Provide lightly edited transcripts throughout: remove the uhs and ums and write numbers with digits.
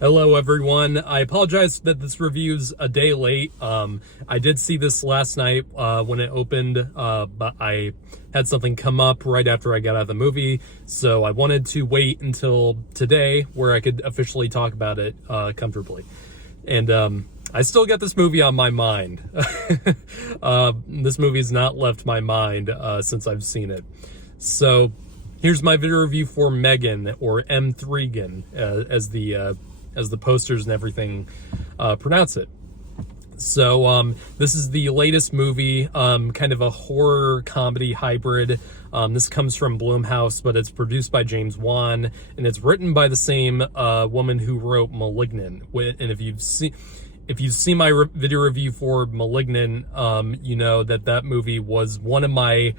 Hello everyone. I apologize that this review's a day late. I did see this last night when it opened, but I had something come up right after I got out of the movie, so I wanted to wait until today where I could officially talk about it comfortably. And I still got this movie on my mind. This movie's not left my mind since I've seen it. So here's my video review for M3GAN, or M3GAN, as the posters and everything pronounce it. So this is the latest movie, kind of a horror comedy hybrid. This comes from Blumhouse, but it's produced by James Wan, and it's written by the same woman who wrote *Malignant*. And if you've seen my video review for *Malignant*, you know that movie was one of my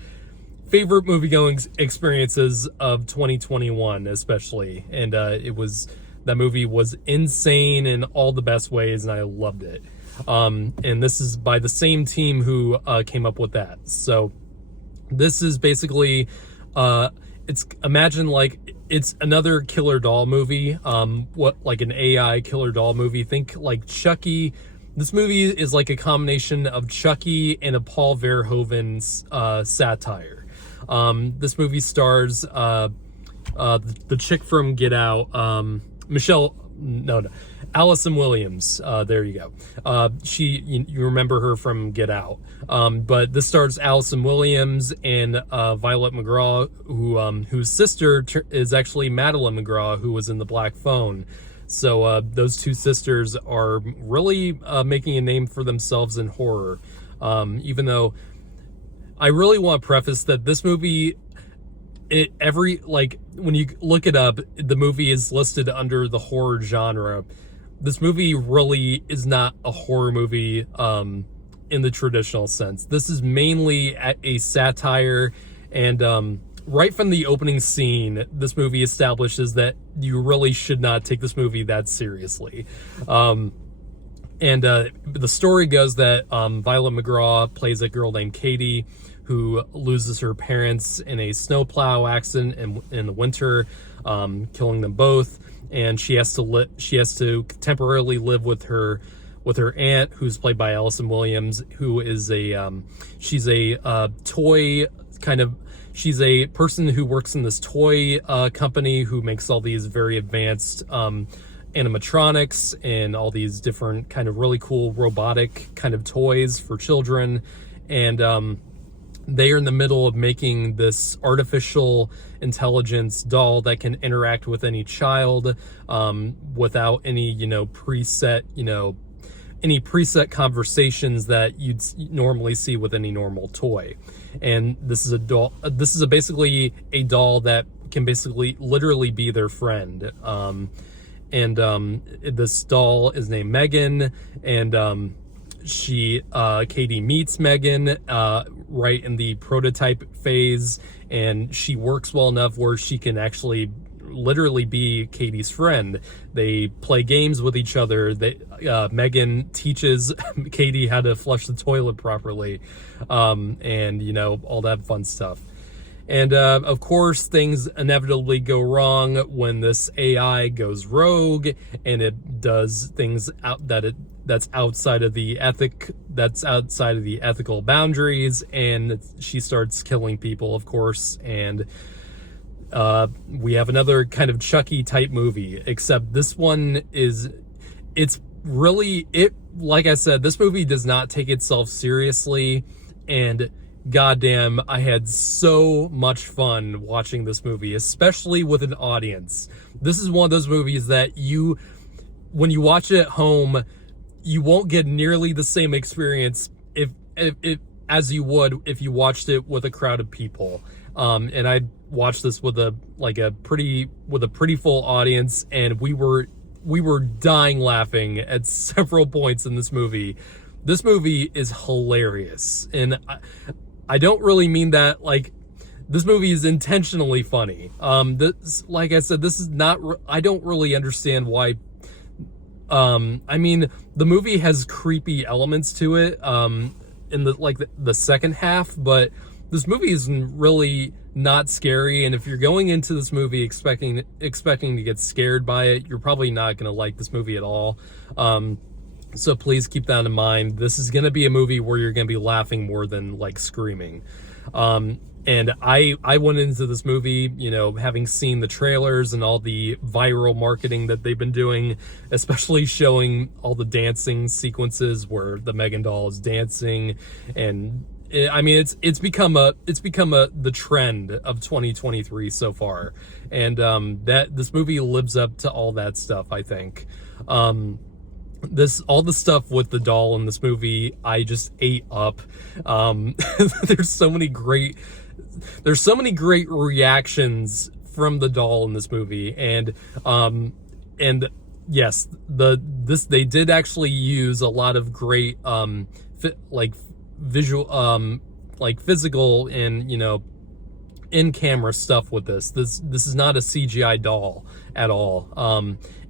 favorite movie-going experiences of 2021, especially. And that movie was insane in all the best ways, and I loved it. And this is by the same team who came up with that. So this is basically, imagine like it's another killer doll movie, like an AI killer doll movie. Think like Chucky. This movie is like a combination of Chucky and a Paul Verhoeven's satire. This movie stars the chick from Get Out, Allison Williams. There you go. You remember her from Get Out. But this stars Allison Williams and Violet McGraw, whose sister is actually Madeline McGraw, who was in The Black Phone. So those two sisters are really making a name for themselves in horror. Even though I really want to preface that this movie, when you look it up, the movie is listed under the horror genre. This movie really is not a horror movie in the traditional sense. This is mainly a satire, and right from the opening scene, this movie establishes that you really should not take this movie that seriously. The story goes that Violet McGraw plays a girl named Katie who loses her parents in a snowplow accident in the winter, killing them both, and she has to temporarily live with her aunt, who's played by Allison Williams, who is she's a person who works in this toy company who makes all these very advanced animatronics and all these different kind of really cool robotic kind of toys for children. And they are in the middle of making this artificial intelligence doll that can interact with any child without any preset conversations that you'd normally see with any normal toy. And this is basically a doll that can literally be their friend. This doll is named M3GAN, and Katie meets M3GAN right in the prototype phase, and she works well enough where she can actually literally be Katie's friend. They play games with each other. M3GAN teaches Katie how to flush the toilet properly, and all that fun stuff. And of course, things inevitably go wrong when this AI goes rogue, and it does things that's outside of the ethical boundaries, and she starts killing people, of course. And we have another kind of Chucky type movie, except this one like I said, this movie does not take itself seriously, and goddamn, I had so much fun watching this movie, especially with an audience. This is one of those movies that when you watch it at home, you won't get nearly the same experience as you would if you watched it with a crowd of people. And I watched this with a pretty full audience, and we were dying laughing at several points in this movie. This movie is hilarious, and I don't really mean that like this movie is intentionally funny. Like I said, this is not. I don't really understand why. I mean, the movie has creepy elements to it in the second half, but this movie is really not scary, and if you're going into this movie expecting to get scared by it, you're probably not going to like this movie at all. So please keep that in mind. This is going to be a movie where you're going to be laughing more than like screaming. And I went into this movie, you know, having seen the trailers and all the viral marketing that they've been doing, especially showing all the dancing sequences where the M3GAN doll is dancing. And I mean, it's become the trend of 2023 so far. And that this movie lives up to all that stuff, I think. All the stuff with the doll in this movie, I just ate up. There's so many great reactions from the doll in this movie, and yes, they did actually use a lot of great visual like physical and, you know, in-camera stuff with this. This is not a CGI doll at all.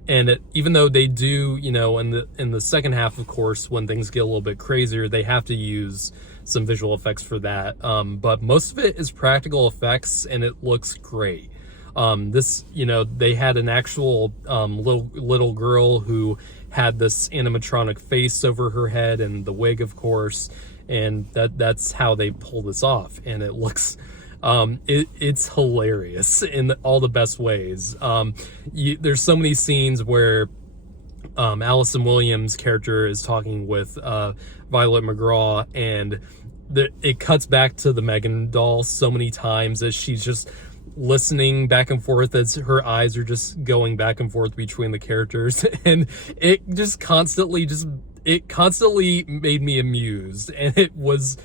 And even though they do, you know, in the second half, of course, when things get a little bit crazier, they have to use some visual effects for that. But most of it is practical effects, and it looks great. This, you know, they had an actual little girl who had this animatronic face over her head and the wig, of course, and that's how they pull this off, and it looks. It's hilarious in all the best ways. There's so many scenes where Allison Williams' character is talking with Violet McGraw, and it cuts back to the M3GAN doll so many times as she's just listening back and forth, as her eyes are just going back and forth between the characters, and it constantly made me amused, and it was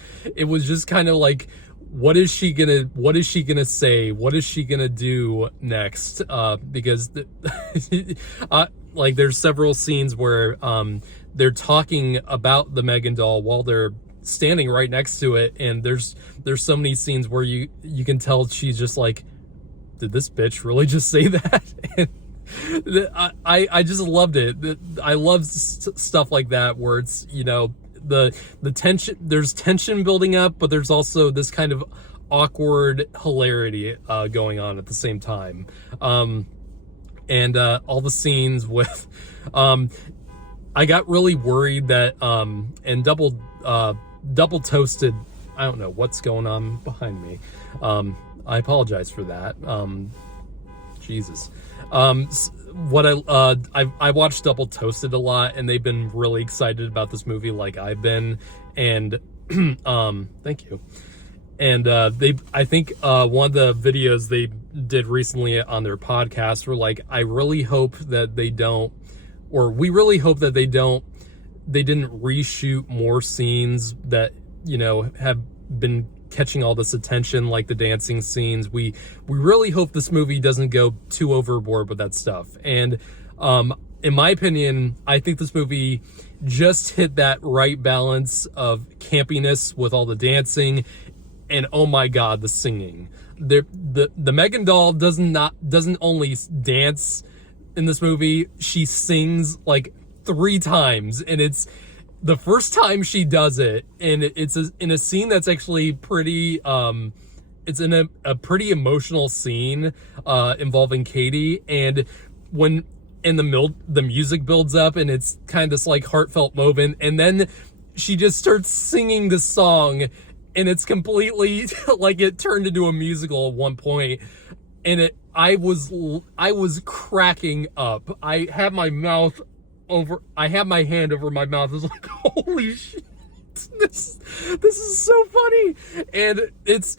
just kind of like, what is she gonna say? What is she gonna do next? Because like there's several scenes where they're talking about the M3GAN doll while they're standing right next to it, and there's so many scenes where you can tell she's just like, did this bitch really just say that? And I just loved it. I love stuff like that where it's, you know, the tension, there's tension building up, but there's also this kind of awkward hilarity going on at the same time. And all the scenes with I got really worried that and double toasted, I don't know what's going on behind me. I apologize for that. Jesus. What I watched Double Toasted a lot, and they've been really excited about this movie like I've been, and thank you. And I think one of the videos they did recently on their podcast were like, I really hope that they don't, or we really hope that they didn't reshoot more scenes that, you know, have been catching all this attention, like the dancing scenes. We really hope this movie doesn't go too overboard with that stuff. And in my opinion, I think this movie just hit that right balance of campiness with all the dancing, and oh my god, the singing. The M3GAN doll doesn't only dance in this movie, she sings like 3 times, and it's the first time she does it, and it's in a scene that's actually pretty, it's in a pretty emotional scene involving Katie, and when the music builds up, and it's kind of this like heartfelt moment, and then she just starts singing the song, and it's completely like it turned into a musical at one point, and I was cracking up. I had my hand over my mouth. I was like, holy shit, this is so funny. And it's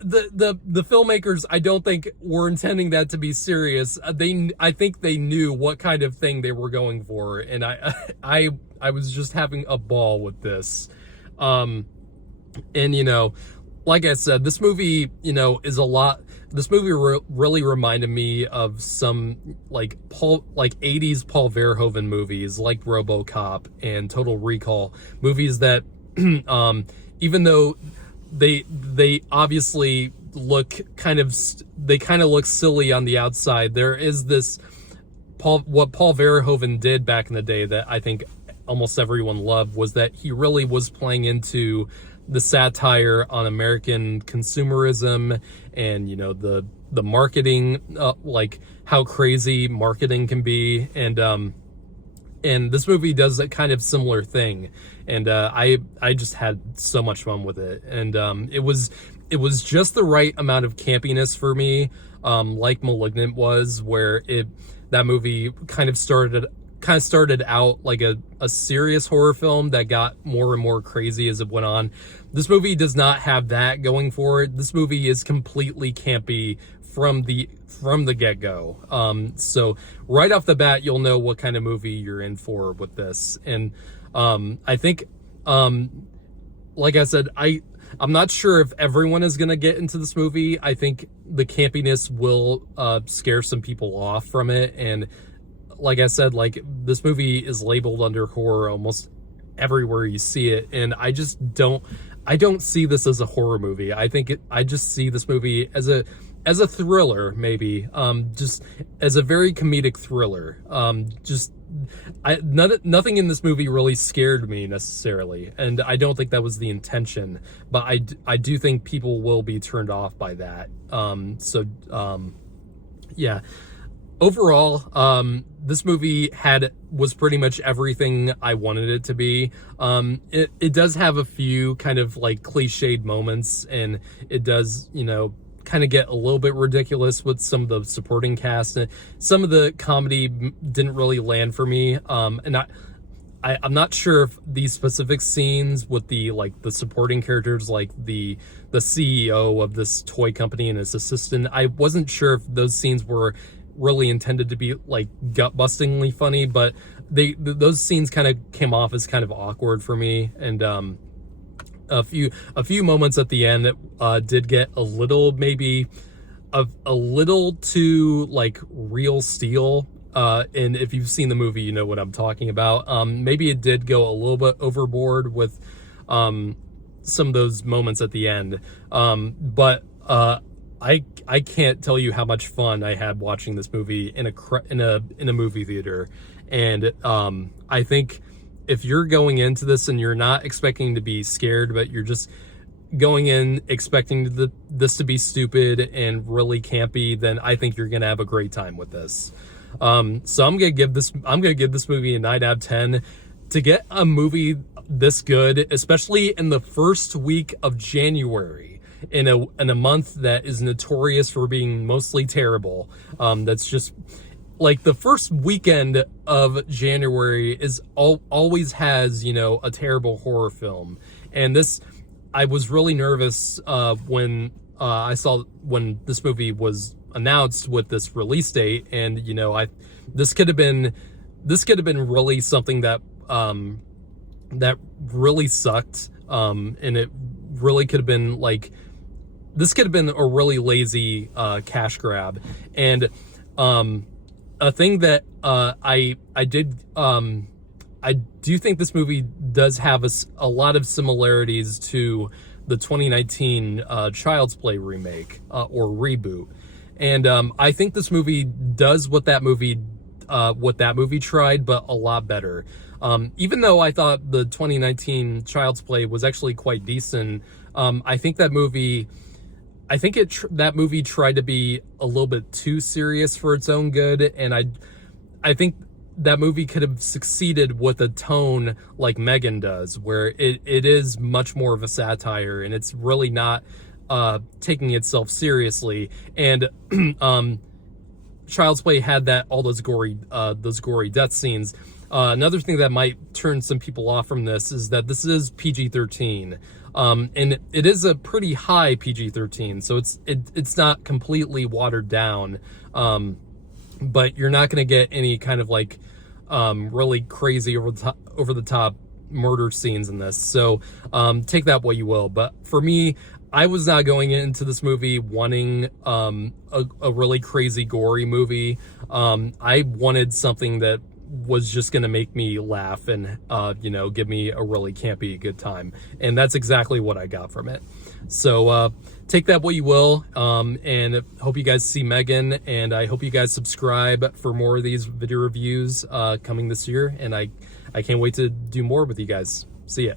the filmmakers, I don't think were intending that to be serious. I think they knew what kind of thing they were going for, and I was just having a ball with this. And, you know, like I said, this movie, you know, is a lot. This movie really reminded me of some like 80s Paul Verhoeven movies, like RoboCop and Total Recall, movies that even though they obviously look kind of look silly on the outside, there is this what Paul Verhoeven did back in the day that I think almost everyone loved, was that he really was playing into the satire on American consumerism and, you know, the marketing, like how crazy marketing can be. And this movie does a kind of similar thing, and I just had so much fun with it, and it was just the right amount of campiness for me, like Malignant was, where that movie kind of started out like a serious horror film that got more and more crazy as it went on. This movie does not have that going for it. This movie is completely campy from the get-go. So right off the bat, you'll know what kind of movie you're in for with this. And I think, like I said, I'm not sure if everyone is going to get into this movie. I think the campiness will scare some people off from it. And like I said, like, this movie is labeled under horror almost everywhere you see it. And I don't see this as a horror movie. I just see this movie as a thriller, maybe, just as a very comedic thriller. Nothing in this movie really scared me necessarily, and I don't think that was the intention, but I do think people will be turned off by that. Yeah. Overall, this movie was pretty much everything I wanted it to be. It does have a few kind of like cliched moments, and it does, you know, kind of get a little bit ridiculous with some of the supporting cast, and some of the comedy didn't really land for me. And I'm not sure if these specific scenes with the supporting characters, like the CEO of this toy company and his assistant, I wasn't sure if those scenes were really intended to be like gut-bustingly funny, but those scenes kind of came off as kind of awkward for me. And a few moments at the end that did get a little, maybe a little too like real steel, and if you've seen the movie, you know what I'm talking about. Maybe it did go a little bit overboard with some of those moments at the end, but I can't tell you how much fun I had watching this movie in a movie theater. And I think if you're going into this and you're not expecting to be scared, but you're just going in expecting this to be stupid and really campy, then I think you're gonna have a great time with this. So I'm gonna give this movie a 9 out of 10. To get a movie this good, especially in the first week of January, in a month that is notorious for being mostly terrible, that's just like the first weekend of January always has, you know, a terrible horror film. And I was really nervous when I saw when this movie was announced with this release date, and you know, this could have been really something that that really sucked, and it really could have been like, this could have been a really lazy cash grab. And a thing that I do think this movie does have a lot of similarities to the 2019 Child's Play remake or reboot, and I think this movie does what that movie tried, but a lot better. Even though I thought the 2019 Child's Play was actually quite decent, I think that movie tried to be a little bit too serious for its own good, and I think that movie could have succeeded with a tone like M3GAN does, where it is much more of a satire, and it's really not taking itself seriously. And Child's Play had all those gory death scenes. Another thing that might turn some people off from this is that this is PG-13. And it is a pretty high PG-13, so it's not completely watered down, but you're not going to get any kind of like really crazy over the top murder scenes in this. So take that what you will. But for me, I was not going into this movie wanting a really crazy gory movie. I wanted something that was just going to make me laugh and, you know, give me a really campy good time. And that's exactly what I got from it. So take that what you will, and hope you guys see M3GAN, and I hope you guys subscribe for more of these video reviews coming this year. And I can't wait to do more with you guys. See ya.